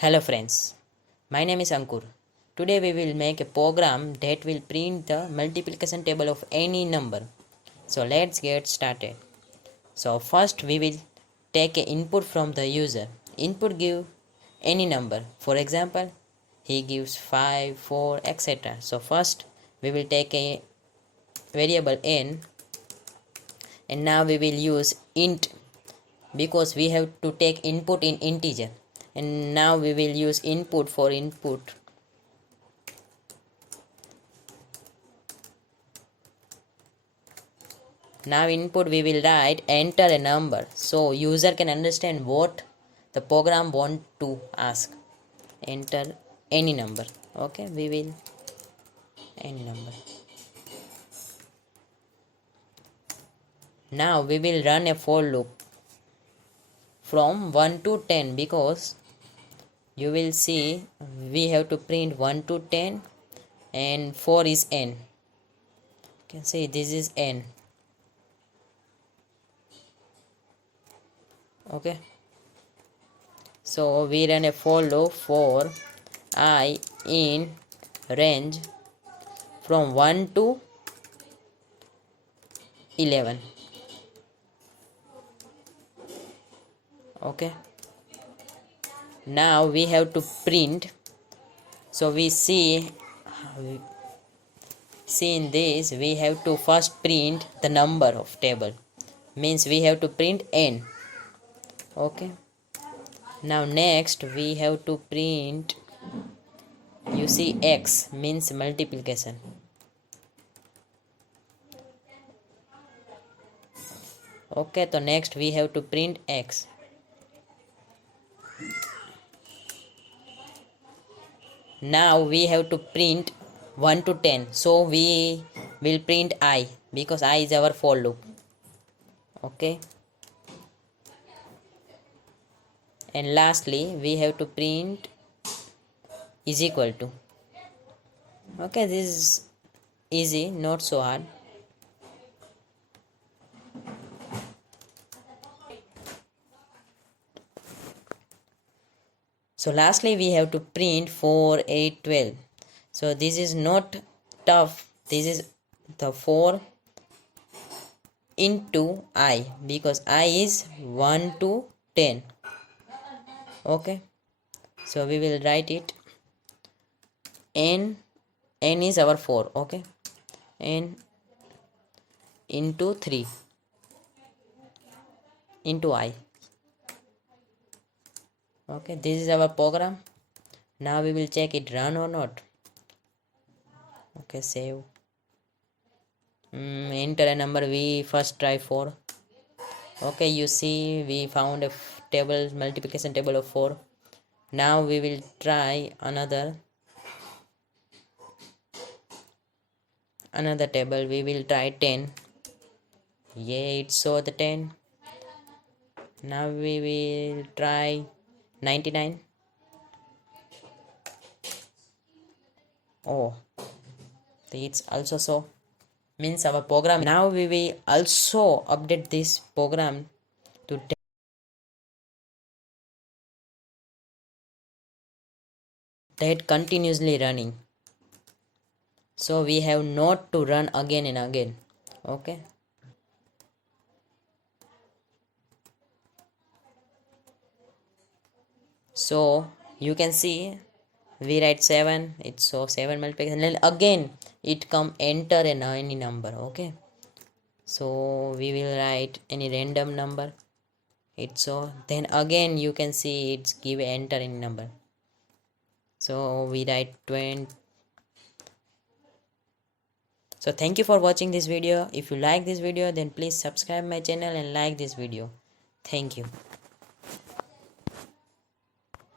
Hello friends, my name is Ankur. Today we will make a program that will print the multiplication table of any number. So let's get started. So first we will take an input from the user. Input give any number. For example, he gives 5, 4, etc. So first we will take a variable n, and now we will use int because we have to take input in integer, and now we will use input for input. Now input we will write enter a number so user can understand what the program want to ask. Enter any number. Okay, we will any number. Now we will run a for loop from 1 to 10 because you will see we have to print 1 to 10 and 4 is n. You can see this is n. Okay, so we run a for loop for I in range from 1 to 11. Okay, now we have to print. So we see in this we have to first print the number of table, means we have to print n. Okay, now next we have to print, you see x means multiplication. Okay, so next we have to print x. Now we have to print 1 to 10, so we will print I because I is our for loop. Okay, and lastly we have to print is equal to. Okay, this is easy, not so hard. So lastly we have to print 4, 8, 12. So this is not tough, this is the 4 into I because I is 1 to 10. Okay, so we will write it n is our 4. Okay, n into 3 into I. Okay, this is our program. Now we will check it run or not. Okay, save. Enter a number. We first try 4. Okay, you see we found a table, multiplication table of 4. Now we will try another table. We will try 10. Yeah, it saw the 10. Now we will try 99. Oh, it's also so, means our program. Now we will also update this program to that continuously running, so we have not to run again and again. Okay, so you can see we write 7, it's so 7 multiplication, and again it come enter any number. Okay, so we will write any random number, it's so, then again you can see it's give enter any number, so we write 20. So thank you for watching this video. If you like this video, then please subscribe my channel and like this video. Thank you.